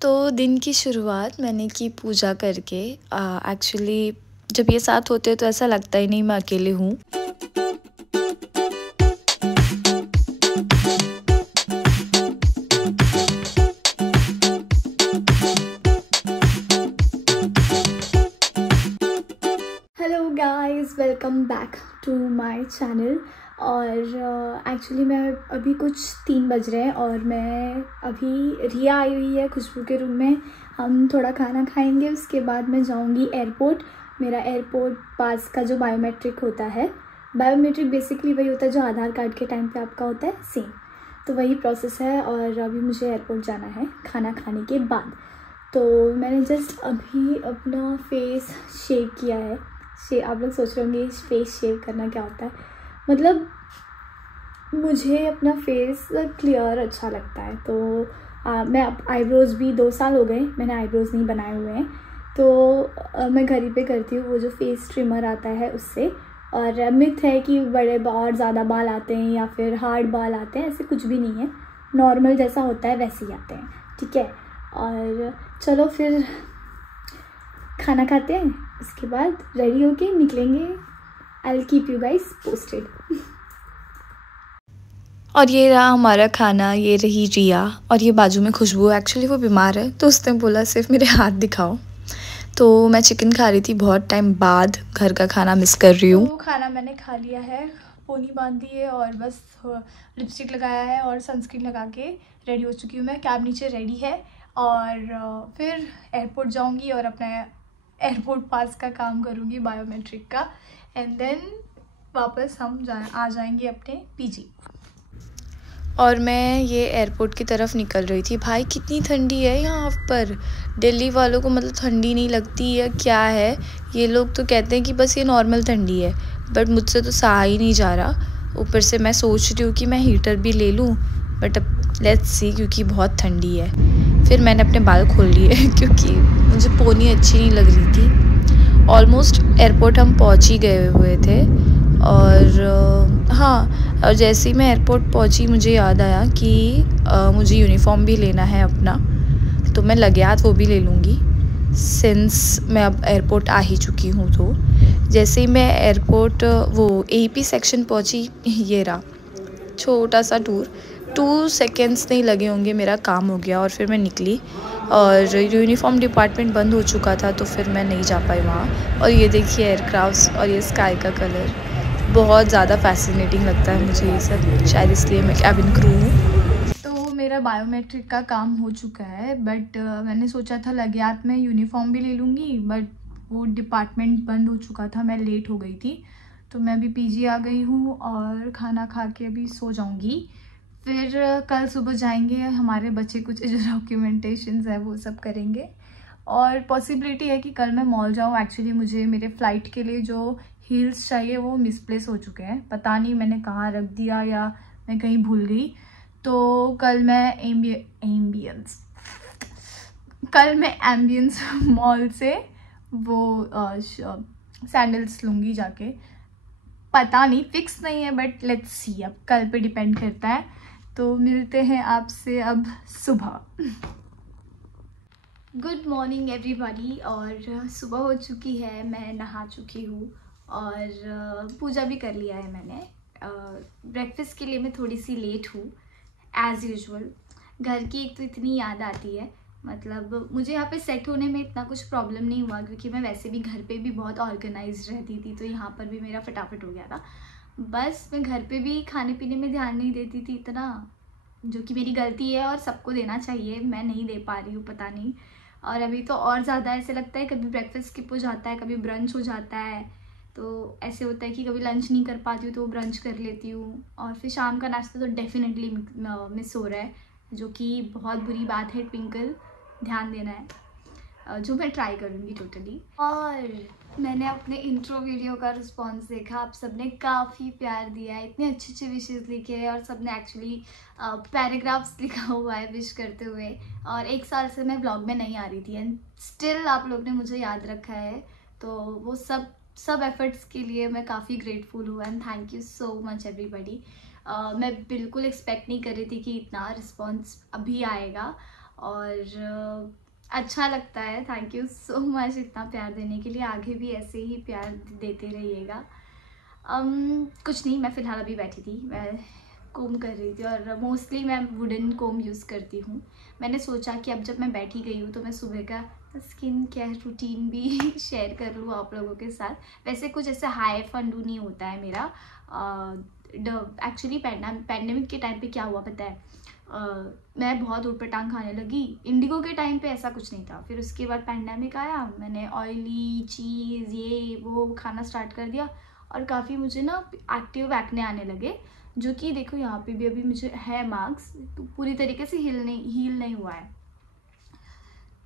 तो दिन की शुरुआत मैंने की पूजा करके। एक्चुअली जब ये साथ होते हैं तो ऐसा लगता ही नहीं मैं अकेले हूँ। Hello guys, welcome back to my channel. और एक्चुअली मैं अभी कुछ 3 बज रहे हैं और मैं अभी रिया आई हुई है खुशबू के रूम में। हम थोड़ा खाना खाएंगे, उसके बाद मैं जाऊंगी एयरपोर्ट। मेरा एयरपोर्ट पास का जो बायोमेट्रिक होता है, बायोमेट्रिक बेसिकली वही होता है जो आधार कार्ड के टाइम पे आपका होता है, सेम तो वही प्रोसेस है। और अभी मुझे एयरपोर्ट जाना है खाना खाने के बाद। तो मैंने जस्ट अभी अपना फेस शेव किया है। आप लोग सोच रहे होंगे फेस शेव करना क्या होता है। मतलब मुझे अपना फेस क्लियर अच्छा लगता है, तो मैं आईब्रोज़ भी 2 साल हो गए मैंने आईब्रोज़ नहीं बनाए हुए हैं, तो मैं घर ही पे करती हूँ वो जो फेस ट्रिमर आता है उससे। और मिथ है कि बड़े और ज़्यादा बाल आते हैं या फिर हार्ड बाल आते हैं, ऐसे कुछ भी नहीं है, नॉर्मल जैसा होता है वैसे ही आते हैं, ठीक है। और चलो फिर खाना खाते हैं, उसके बाद रेडी होके निकलेंगे। I will keep you guys posted. और ये रहा हमारा खाना, ये रही रिया और ये बाजू में खुशबू। एक्चुअली वो बीमार है तो उसने बोला सिर्फ मेरे हाथ दिखाओ। तो मैं चिकन खा रही थी, बहुत टाइम बाद घर का खाना मिस कर रही हूँ। तो खाना मैंने खा लिया है, पोनी बांध दी है और बस लिपस्टिक लगाया है और सनस्क्रीन लगा के रेडी हो चुकी हूँ मैं। कैब नीचे रेडी है और फिर एयरपोर्ट जाऊँगी और अपना एयरपोर्ट पास का काम करूँगी बायोमेट्रिक का, एंड देन वापस हम आ जाएंगे अपने पीजी। और मैं ये एयरपोर्ट की तरफ निकल रही थी। भाई कितनी ठंडी है यहाँ पर, दिल्ली वालों को मतलब ठंडी नहीं लगती है क्या है। ये लोग तो कहते हैं कि बस ये नॉर्मल ठंडी है, बट मुझसे तो सहा ही नहीं जा रहा। ऊपर से मैं सोच रही हूँ कि मैं हीटर भी ले लूँ, बट अब लेट्स सी, क्योंकि बहुत ठंडी है। फिर मैंने अपने बाल खोल लिए क्योंकि मुझे पोनी अच्छी नहीं लग रही थी। ऑलमोस्ट एयरपोर्ट हम पहुँच ही गए हुए थे। और हाँ, और जैसे ही मैं एयरपोर्ट पहुंची मुझे याद आया कि मुझे यूनिफॉर्म भी लेना है अपना, तो मैं लग्यात वो भी ले लूँगी सिंस मैं अब एयरपोर्ट आ ही चुकी हूँ। तो जैसे ही मैं एयरपोर्ट वो एपी सेक्शन पहुंची, ये रहा छोटा सा टूर, 2 सेकेंड्स नहीं लगे होंगे, मेरा काम हो गया और फिर मैं निकली। और यूनिफॉर्म डिपार्टमेंट बंद हो चुका था तो फिर मैं नहीं जा पाई वहाँ। और ये देखिए एयरक्राफ्ट्स और ये स्काई का कलर बहुत ज़्यादा फैसिनेटिंग लगता है मुझे ये सब, शायद इसलिए मैं कैबिन क्रू हूँ। तो मेरा बायोमेट्रिक का काम हो चुका है, बट मैंने सोचा था लग्यात में यूनिफॉर्म भी ले लूँगी, बट वो डिपार्टमेंट बंद हो चुका था, मैं लेट हो गई थी। तो मैं अभी पीजी आ गई हूँ और खाना खा के अभी सो जाऊँगी। फिर कल सुबह जाएंगे, हमारे बच्चे कुछ जो डॉक्यूमेंटेशंस है वो सब करेंगे। और पॉसिबिलिटी है कि कल मैं मॉल जाऊँ। एक्चुअली मुझे मेरे फ़्लाइट के लिए जो हील्स चाहिए वो मिसप्लेस हो चुके हैं, पता नहीं मैंने कहाँ रख दिया या मैं कहीं भूल गई। तो कल मैं एम्बियंस मॉल से वो सैंडल्स लूँगी जाके। पता नहीं, फिक्स नहीं है, बट लेट्स सी, अब कल पे डिपेंड करता है। तो मिलते हैं आपसे अब सुबह। Good morning everybody. और सुबह हो चुकी है, मैं नहा चुकी हूँ और पूजा भी कर लिया है मैंने। ब्रेकफास्ट के लिए मैं थोड़ी सी लेट हूँ एज़ यूजुअल। घर की एक तो इतनी याद आती है, मतलब मुझे यहाँ पे सेट होने में इतना कुछ प्रॉब्लम नहीं हुआ क्योंकि मैं वैसे भी घर पे भी बहुत ऑर्गेनाइज्ड रहती थी, तो यहाँ पर भी मेरा फटाफट हो गया था। बस मैं घर पे भी खाने पीने में ध्यान नहीं देती थी इतना, जो कि मेरी गलती है और सबको देना चाहिए, मैं नहीं दे पा रही हूँ, पता नहीं। और अभी तो और ज़्यादा ऐसे लगता है, कभी ब्रेकफास्ट स्किप हो जाता है, कभी ब्रंच हो जाता है, तो ऐसे होता है कि कभी लंच नहीं कर पाती हूँ तो ब्रंच कर लेती हूँ। और फिर शाम का नाश्ता तो डेफिनेटली मिस हो रहा है, जो कि बहुत बुरी बात है। ट्विंकल, ध्यान देना है, जो मैं ट्राई करूँगी टोटली। और मैंने अपने इंट्रो वीडियो का रिस्पांस देखा, आप सबने काफ़ी प्यार दिया है, इतने अच्छे अच्छे विशेज़ लिखे हैं और सबने एक्चुअली पैराग्राफ्स लिखा हुआ है विश करते हुए। और 1 साल से मैं ब्लॉग में नहीं आ रही थी एंड स्टिल आप लोग ने मुझे याद रखा है, तो वो सब एफर्ट्स के लिए मैं काफ़ी ग्रेटफुल हूँ and thank you so much everybody. मैं बिल्कुल एक्सपेक्ट नहीं कर रही थी कि इतना रिस्पॉन्स अभी आएगा। और अच्छा लगता है। थैंक यू सो मच इतना प्यार देने के लिए, आगे भी ऐसे ही प्यार देते रहिएगा। कुछ नहीं, मैं फ़िलहाल अभी बैठी थी, मैं कोम कर रही थी और मोस्टली मैं वुडन कोम यूज़ करती हूँ। मैंने सोचा कि अब जब मैं बैठी गई हूँ तो मैं सुबह का स्किन केयर रूटीन भी शेयर कर लूँ आप लोगों के साथ। वैसे कुछ ऐसे हाई फंडू नहीं होता है मेरा। एक्चुअली पैंडेमिक के टाइम पे क्या हुआ पता है, मैं बहुत ऊटपटांग खाने लगी। इंडिगो के टाइम पे ऐसा कुछ नहीं था, फिर उसके बाद पैंडेमिक आया, मैंने ऑयली चीज़ ये वो खाना स्टार्ट कर दिया और काफ़ी मुझे ना एक्टिव एक्ने आने लगे, जो कि देखो यहाँ पे भी अभी मुझे है मार्क्स, तो पूरी तरीके से हील नहीं हुआ है।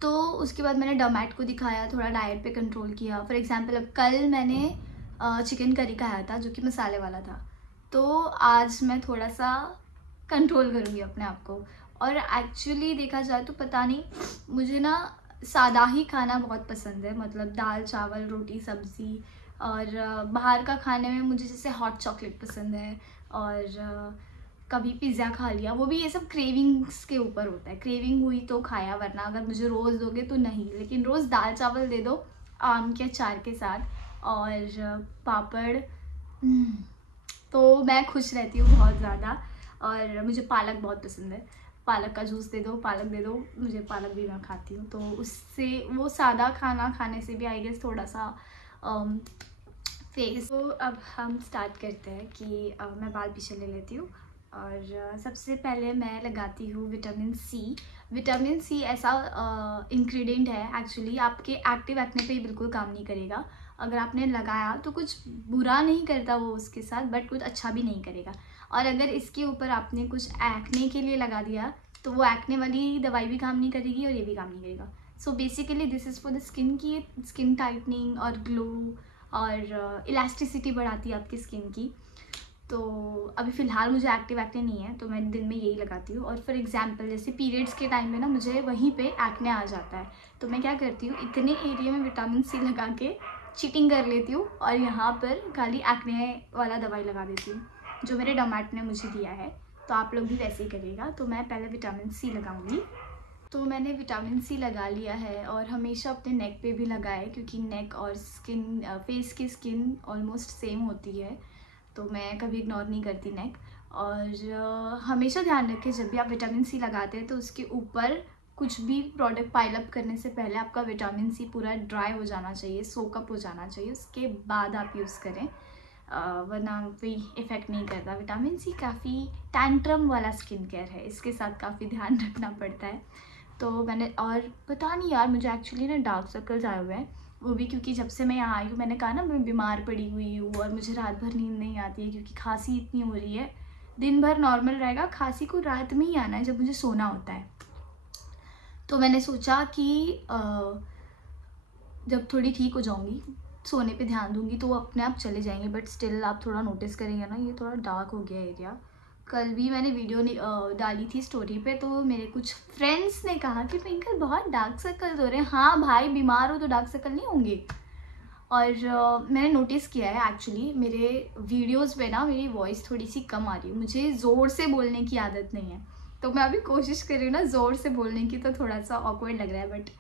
तो उसके बाद मैंने डर्मैट को दिखाया, थोड़ा डाइट पे कंट्रोल किया। फॉर एग्जांपल अब कल मैंने चिकन करी खाया था जो कि मसाले वाला था, तो आज मैं थोड़ा सा कंट्रोल करूँगी अपने आप को। और एक्चुअली देखा जाए तो पता नहीं, मुझे ना सादा ही खाना बहुत पसंद है, मतलब दाल चावल रोटी सब्ज़ी। और बाहर का खाने में मुझे जैसे हॉट चॉकलेट पसंद है, और कभी पिज़्ज़ा खा लिया, वो भी ये सब क्रेविंग्स के ऊपर होता है। क्रेविंग हुई तो खाया, वरना अगर मुझे रोज़ दोगे तो नहीं। लेकिन रोज़ दाल चावल दे दो आम के अचार के साथ और पापड़, तो मैं खुश रहती हूँ बहुत ज़्यादा। और मुझे पालक बहुत पसंद है, पालक का जूस दे दो, पालक दे दो मुझे, पालक भी मैं खाती हूँ। तो उससे वो सादा खाना खाने से भी आई गेस थोड़ा सा फेस। तो अब हम स्टार्ट करते हैं कि मैं बाल पीछे ले लेती हूँ। और सबसे पहले मैं लगाती हूँ विटामिन सी। विटामिन सी ऐसा इंग्रेडिएंट है एक्चुअली, आपके एक्टिव एक्ने पे बिल्कुल काम नहीं करेगा। अगर आपने लगाया तो कुछ बुरा नहीं करता वो उसके साथ, बट कुछ अच्छा भी नहीं करेगा। और अगर इसके ऊपर आपने कुछ एक्ने के लिए लगा दिया तो वो एक्ने वाली दवाई भी काम नहीं करेगी और ये भी काम नहीं करेगा। So basically this is for the skin की, स्किन टाइटनिंग और ग्लो और इलास्टिसिटी बढ़ाती है आपकी स्किन की। तो अभी फ़िलहाल मुझे एक्टिव एक्ने नहीं है तो मैं दिन में यही लगाती हूँ। और फॉर एग्जांपल जैसे पीरियड्स के टाइम में ना मुझे वहीं पे एक्ने आ जाता है, तो मैं क्या करती हूँ, इतने एरिया में विटामिन सी लगा के चीटिंग कर लेती हूँ और यहाँ पर खाली एक्ने वाला दवाई लगा देती हूँ जो मेरे डर्मैट ने मुझे दिया है। तो आप लोग भी वैसे ही करिएगा। तो मैं पहले विटामिन सी लगाऊंगी। तो मैंने विटामिन सी लगा लिया है और हमेशा अपने नेक पे भी लगाए, क्योंकि नेक और स्किन फेस की स्किन ऑलमोस्ट सेम होती है, तो मैं कभी इग्नोर नहीं करती नेक। और हमेशा ध्यान रखें जब भी आप विटामिन सी लगाते हैं तो उसके ऊपर कुछ भी प्रोडक्ट पाइल अप करने से पहले आपका विटामिन सी पूरा ड्राई हो जाना चाहिए, सोकअप हो जाना चाहिए, उसके बाद आप यूज़ करें, वरना कोई इफ़ेक्ट नहीं करता। विटामिन सी काफ़ी टैंट्रम वाला स्किन केयर है, इसके साथ काफ़ी ध्यान रखना पड़ता है। तो मैंने, और पता नहीं यार मुझे एक्चुअली ना डार्क सर्कल्स आए हुए हैं, वो भी क्योंकि जब से मैं यहाँ आई हूँ, मैंने कहा ना मैं बीमार पड़ी हुई हूँ और मुझे रात भर नींद नहीं आती है क्योंकि खांसी इतनी हो रही है। दिन भर नॉर्मल रहेगा, खांसी को रात में ही आना है जब मुझे सोना होता है। तो मैंने सोचा कि जब थोड़ी ठीक हो जाऊँगी, सोने पे ध्यान दूँगी तो वो अपने आप चले जाएंगे, बट स्टिल आप थोड़ा नोटिस करेंगे ना, ये थोड़ा डार्क हो गया एरिया। कल भी मैंने वीडियो डाली थी स्टोरी पे, तो मेरे कुछ फ्रेंड्स ने कहा कि ट्विंकल बहुत डार्क सर्कल्स हो रहे हैं। हाँ भाई, बीमार हो तो डार्क सर्कल नहीं होंगे। और मैंने नोटिस किया है एक्चुअली मेरे वीडियोस पे ना मेरी वॉइस थोड़ी सी कम आ रही है, मुझे ज़ोर से बोलने की आदत नहीं है, तो मैं अभी कोशिश कर रही हूँ ना ज़ोर से बोलने की, तो थोड़ा सा ऑकवर्ड लग रहा है, बट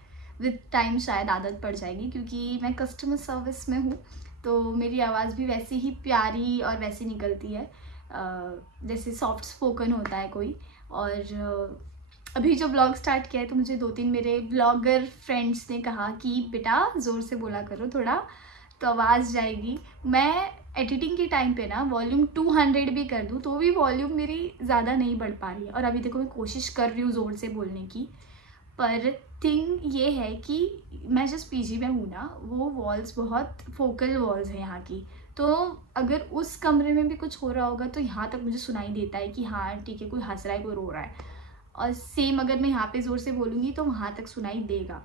विद टाइम शायद आदत पड़ जाएगी, क्योंकि मैं कस्टमर सर्विस में हूँ तो मेरी आवाज़ भी वैसी ही प्यारी और वैसी निकलती है जैसे सॉफ्ट स्पोकन होता है कोई। और अभी जो ब्लॉग स्टार्ट किया है तो मुझे 2-3 मेरे ब्लॉगर फ्रेंड्स ने कहा कि बेटा ज़ोर से बोला करो थोड़ा, तो आवाज़ जाएगी। मैं एडिटिंग के टाइम पे ना वॉल्यूम 200 भी कर दूँ तो भी वॉल्यूम मेरी ज़्यादा नहीं बढ़ पा रही है, और अभी देखो मैं कोशिश कर रही हूँ ज़ोर से बोलने की, पर थिंग ये है कि मैं जिस पीजी में हूँ ना, वो वॉल्स बहुत फोकल वॉल्स हैं यहाँ की, तो अगर उस कमरे में भी कुछ हो रहा होगा तो यहाँ तक मुझे सुनाई देता है कि हाँ ठीक है, कोई हंस रहा है, कोई रो रहा है। और सेम अगर मैं यहाँ पे ज़ोर से बोलूँगी तो वहाँ तक सुनाई देगा,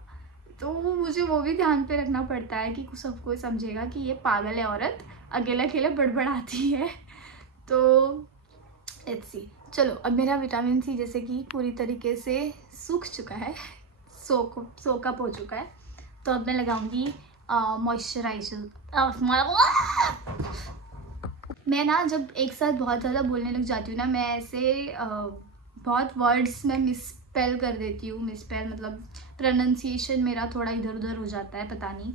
तो मुझे वो भी ध्यान पे रखना पड़ता है कि सबको समझेगा कि ये पागल है औरत, अकेले अकेले बड़बड़ाती है। तो लेट्स सी, चलो अब मेरा विटामिन सी जैसे कि पूरी तरीके से सूख चुका है, सोकअप हो चुका है, तो अब मैं लगाऊंगी मॉइस्चराइजर। मैं ना जब एक साथ बहुत ज़्यादा बोलने लग जाती हूँ ना, मैं ऐसे बहुत वर्ड्स में मिसस्पेल कर देती हूँ। मिसस्पेल मतलब प्रोनाउंसिएशन मेरा थोड़ा इधर उधर हो जाता है, पता नहीं।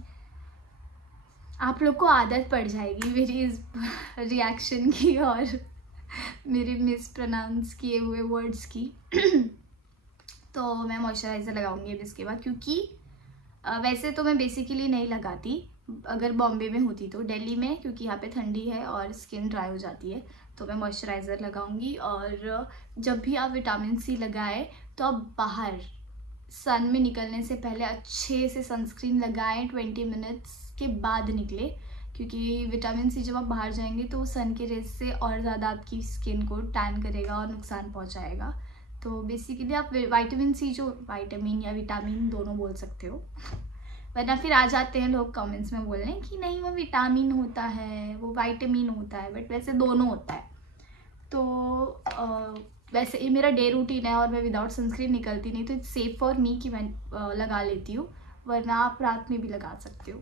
आप लोग को आदत पड़ जाएगी मेरी इस रिएक्शन की और मेरी मिस प्रोनाउंस किए हुए वर्ड्स की। तो मैं मॉइस्चराइज़र लगाऊंगी अब इसके बाद, क्योंकि वैसे तो मैं बेसिकली नहीं लगाती अगर बॉम्बे में होती तो। दिल्ली में क्योंकि यहाँ पे ठंडी है और स्किन ड्राई हो जाती है, तो मैं मॉइस्चराइज़र लगाऊंगी। और जब भी आप विटामिन सी लगाएं तो आप बाहर सन में निकलने से पहले अच्छे से सनस्क्रीन लगाएं, 20 मिनट्स के बाद निकले, क्योंकि विटामिन सी जब आप बाहर जाएंगे तो सन के रेज से और ज़्यादा आपकी स्किन को टैन करेगा और नुकसान पहुँचाएगा। तो बेसिकली आप विटामिन सी, जो विटामिन या विटामिन दोनों बोल सकते हो, वरना फिर आ जाते हैं लोग कमेंट्स में बोलने कि नहीं वो विटामिन होता है, वो विटामिन होता है, बट वैसे दोनों होता है। तो वैसे ये मेरा डे रूटीन है और मैं विदाउट सनस्क्रीन निकलती नहीं, तो इट्स सेफ फॉर मी कि मैं लगा लेती हूँ, वरना आप रात में भी लगा सकते हो।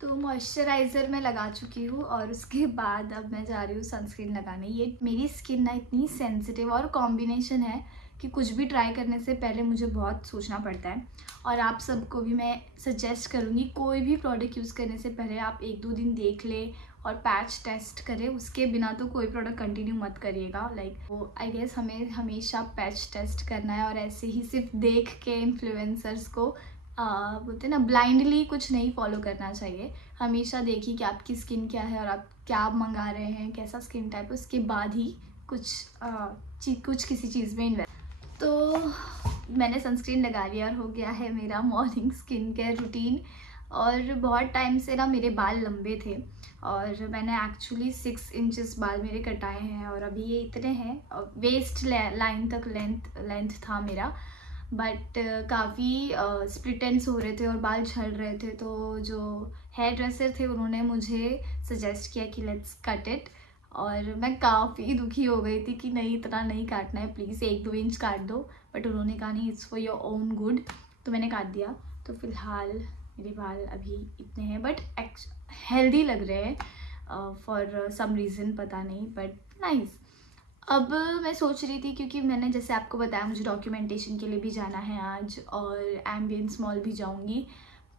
तो मॉइस्चराइज़र मैं लगा चुकी हूँ और उसके बाद अब मैं जा रही हूँ सनस्क्रीन लगाने। ये मेरी स्किन ना इतनी सेंसिटिव और कॉम्बिनेशन है कि कुछ भी ट्राई करने से पहले मुझे बहुत सोचना पड़ता है। और आप सबको भी मैं सजेस्ट करूँगी, कोई भी प्रोडक्ट यूज़ करने से पहले आप 1-2 दिन देख ले और पैच टेस्ट करें, उसके बिना तो कोई प्रोडक्ट कंटिन्यू मत करिएगा। वो आई गेस हमें हमेशा पैच टेस्ट करना है और ऐसे ही सिर्फ देख के इन्फ्लुएंसर्स को बोलते हैं ना ब्लाइंडली कुछ नहीं फॉलो करना चाहिए। हमेशा देखिए कि आपकी स्किन क्या है और आप क्या मंगा रहे हैं, कैसा स्किन टाइप है, उसके बाद ही कुछ किसी चीज़ में इन्वेस्ट। तो मैंने सनस्क्रीन लगा लिया और हो गया है मेरा मॉर्निंग स्किन केयर रूटीन। और बहुत टाइम से ना मेरे बाल लंबे थे और मैंने एक्चुअली 6 इंचेस बाल मेरे कटाए हैं और अभी ये इतने हैं, वेस्ट लाइन तक लेंथ था मेरा, बट काफ़ी स्प्लिट एंड्स हो रहे थे और बाल झड़ रहे थे। तो जो हेयर ड्रेसर थे उन्होंने मुझे सजेस्ट किया कि लेट्स कट इट, और मैं काफ़ी दुखी हो गई थी कि नहीं इतना नहीं काटना है, प्लीज़ 1-2 इंच काट दो, बट उन्होंने कहा नहीं it's for your own good, तो मैंने काट दिया। तो फिलहाल मेरे बाल अभी इतने हैं, बट हेल्दी लग रहे हैं फॉर सम रीज़न, पता नहीं, बट नाइस। अब मैं सोच रही थी, क्योंकि मैंने जैसे आपको बताया मुझे डॉक्यूमेंटेशन के लिए भी जाना है आज और एम्बियंस मॉल भी जाऊंगी,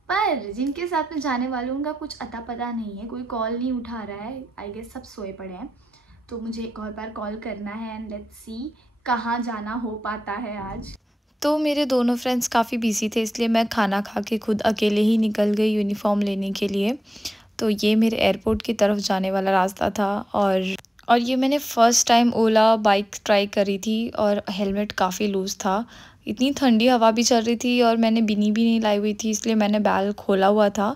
पर जिनके साथ में जाने वाले उनका कुछ अता पता नहीं है, कोई कॉल नहीं उठा रहा है, आई गेस सब सोए पड़े हैं। तो मुझे एक और बार कॉल करना है एंड लेट्स सी कहाँ जाना हो पाता है आज। तो मेरे दोनों फ्रेंड्स काफ़ी बिजी थे, इसलिए मैं खाना खा के खुद अकेले ही निकल गई यूनिफॉर्म लेने के लिए। तो ये मेरे एयरपोर्ट की तरफ जाने वाला रास्ता था और ये मैंने फ़र्स्ट टाइम ओला बाइक ट्राई करी थी और हेलमेट काफ़ी लूज़ था। इतनी ठंडी हवा भी चल रही थी और मैंने बिनी भी नहीं लाई हुई थी, इसलिए मैंने बैग खोला हुआ था,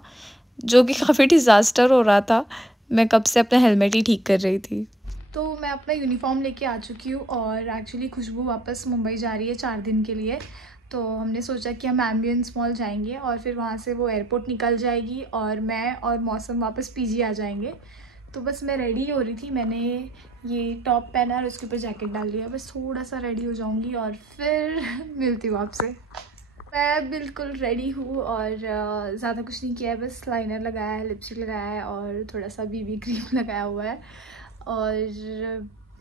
जो कि काफ़ी डिज़ास्टर हो रहा था। मैं कब से अपना हेलमेट ही ठीक कर रही थी। तो मैं अपना यूनिफॉर्म लेके आ चुकी हूँ और एक्चुअली खुशबू वापस मुंबई जा रही है 4 दिन के लिए। तो हमने सोचा कि हम एम्बियंस मॉल जाएंगे और फिर वहाँ से वो एयरपोर्ट निकल जाएगी और मैं और मौसम वापस पीजी आ जाएंगे। तो बस मैं रेडी हो रही थी, मैंने ये टॉप पहना और उसके ऊपर जैकेट डाल लिया, बस थोड़ा सा रेडी हो जाऊँगी और फिर मिलती हूँ आपसे। मैं बिल्कुल रेडी हूँ और ज़्यादा कुछ नहीं किया है, बस लाइनर लगाया है, लिपस्टिक लगाया है और थोड़ा सा बीबी क्रीम लगाया हुआ है। और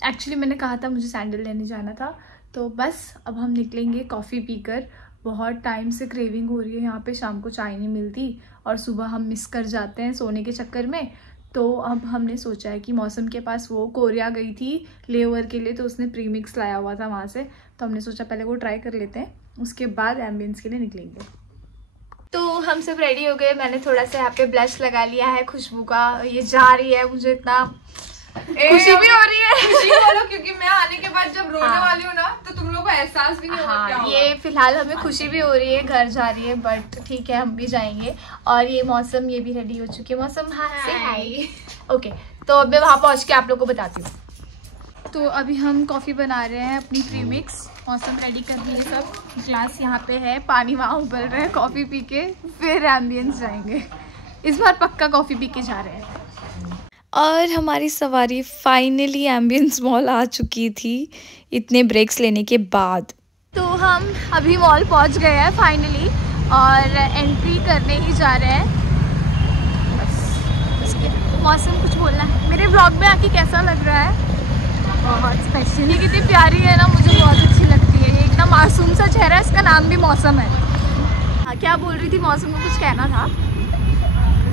एक्चुअली मैंने कहा था मुझे सैंडल लेने जाना था, तो बस अब हम निकलेंगे कॉफ़ी पीकर। बहुत टाइम से क्रेविंग हो रही है, यहाँ पे शाम को चाय नहीं मिलती और सुबह हम मिस कर जाते हैं सोने के चक्कर में। तो अब हमने सोचा है कि मौसम के पास वो कोरिया गई थी लेओवर के लिए, तो उसने प्रीमिक्स लाया हुआ था वहाँ से, तो हमने सोचा पहले वो ट्राई कर लेते हैं, उसके बाद एम्बियंस के लिए निकलेंगे। तो हम सब रेडी हो गए, मैंने थोड़ा सा यहाँ पे ब्लश लगा लिया है, खुशबू का ये जा रही है, मुझे इतना खुशी भी हो रही है। खुशी बोलो, क्योंकि मैं आने के बाद जब रोने वाली हूँ ना तो तुम लोग को एहसास भी नहीं होगा क्या होगा। ये फिलहाल हमें खुशी भी हो रही है, घर जा रही है, बट ठीक है हम भी जाएंगे। और ये मौसम, ये भी रेडी हो चुकी है, मौसम हाय। ओके, तो अब मैं वहाँ पहुँच के आप लोग को बताती हूँ। तो अभी हम कॉफ़ी बना रहे हैं अपनी प्रीमिक्स, मौसम रेडी कर रही है, सब ग्लास यहाँ पे है, पानी वहाँ उबल रहे हैं, कॉफ़ी पी के फिर एम्बियंस जाएंगे। इस बार पक्का कॉफ़ी पी के जा रहे हैं। और हमारी सवारी फाइनली एम्बियंस मॉल आ चुकी थी इतने ब्रेक्स लेने के बाद। तो हम अभी मॉल पहुंच गए हैं फाइनली और एंट्री करने ही जा रहे हैं। बस उसके मौसम कुछ बोलना है, मेरे ब्लॉग में आके कैसा लग रहा है? बहुत स्पेशल, ये कितनी प्यारी है ना, मुझे बहुत अच्छी लगती है। है। ये एकदम मासूम सा चेहरा है, इसका नाम भी मौसम है। हाँ, क्या बोल रही थी? मौसम को कुछ कहना था।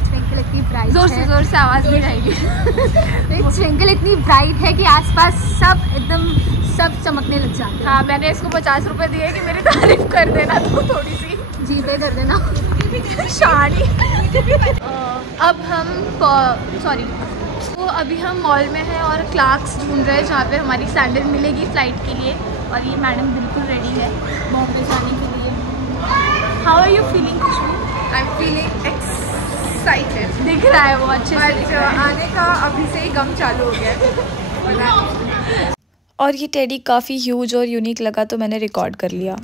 ट्विंकल इतनी ब्राइट जोर से आवाज़ नहीं आएगी। ट्विंकल इतनी ब्राइट है कि आसपास सब एकदम सब चमकने लग जाते हैं। हाँ, मैंने इसको 50 रुपये दिए कि मेरी तारीफ कर देना तो थोड़ी सी। जी पे कर देना। शानी। अब हम तो अभी हम मॉल में हैं और क्लार्क्स ढूंढ रहे हैं जहाँ पे हमारी सैंडल मिलेगी फ़्लाइट के लिए। और ये मैडम बिल्कुल रेडी है बॉम्बे जाने के लिए। How are you feeling Khushboo? I am feeling excited. दिख रहा है वो अच्छे से दिख रहा है। आने का अभी से ही गम चालू हो गया है। और ये टेडी काफ़ी ह्यूज और यूनिक लगा तो मैंने रिकॉर्ड कर लिया।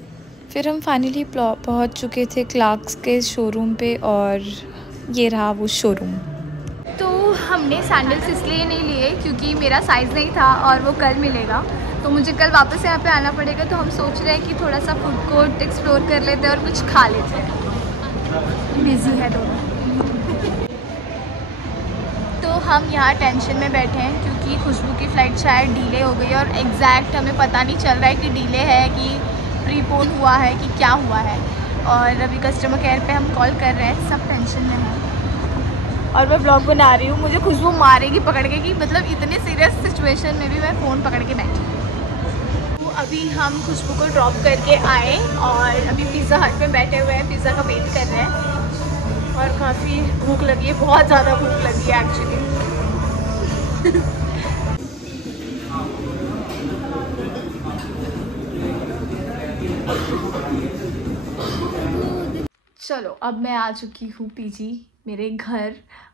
फिर हम फाइनली पहुंच चुके थे क्लार्क्स के शोरूम पे और ये रहा वो शोरूम। तो हमने सैंडल्स इसलिए नहीं लिए क्योंकि मेरा साइज़ नहीं था और वो कल मिलेगा, तो मुझे कल वापस यहाँ पे आना पड़ेगा। तो हम सोच रहे हैं कि थोड़ा सा फूड कोर्ट एक्सप्लोर कर लेते हैं और कुछ खा लेते हैं। बिजी है दोनों। तो हम यहाँ टेंशन में बैठे हैं क्योंकि खुशबू की फ़्लाइट शायद डिले हो गई और एग्जैक्ट हमें पता नहीं चल रहा है कि डिले है कि प्रीपोन हुआ है कि क्या हुआ है। और अभी कस्टमर केयर पे हम कॉल कर रहे हैं, सब टेंशन में हैं। और मैं ब्लॉग बना रही हूँ, मुझे खुशबू मारेगी पकड़ के कि मतलब इतने सीरियस सिचुएशन में भी मैं फ़ोन पकड़ के बैठी। तो अभी हम खुशबू को ड्रॉप करके आए और अभी पिज़्ज़ा हट में बैठे हुए हैं, पिज़्ज़ा का वेट कर रहे हैं। और काफ़ी भूख लगी है, बहुत ज़्यादा भूख लगी है एक्चुअली। चलो, अब मैं आ चुकी हूँ पीजी मेरे घर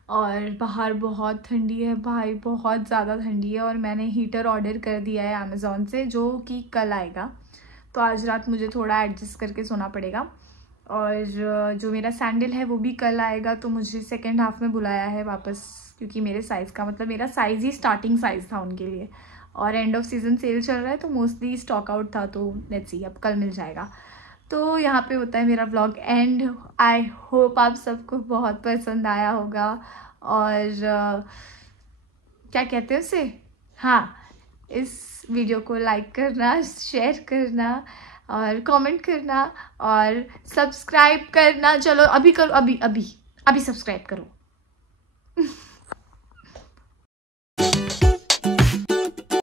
और बाहर बहुत ठंडी है भाई, बहुत ज़्यादा ठंडी है। और मैंने हीटर ऑर्डर कर दिया है अमेज़ॉन से जो कि कल आएगा। तो आज रात मुझे थोड़ा एडजस्ट करके सोना पड़ेगा। और जो मेरा सैंडल है वो भी कल आएगा। तो मुझे सेकेंड हाफ में बुलाया है वापस क्योंकि मेरे साइज़ का मतलब मेरा साइज़ ही स्टार्टिंग साइज़ था उनके लिए। और एंड ऑफ सीज़न सेल चल रहा है तो मोस्टली स्टॉक आउट था, तो लेट्स सी अब कल मिल जाएगा। तो यहाँ पे होता है मेरा व्लॉग एंड। आई होप आप सबको बहुत पसंद आया होगा। और क्या कहते हैं उसे, हाँ, इस वीडियो को लाइक करना, शेयर करना और कमेंट करना और सब्सक्राइब करना। चलो अभी करो, अभी सब्सक्राइब करो।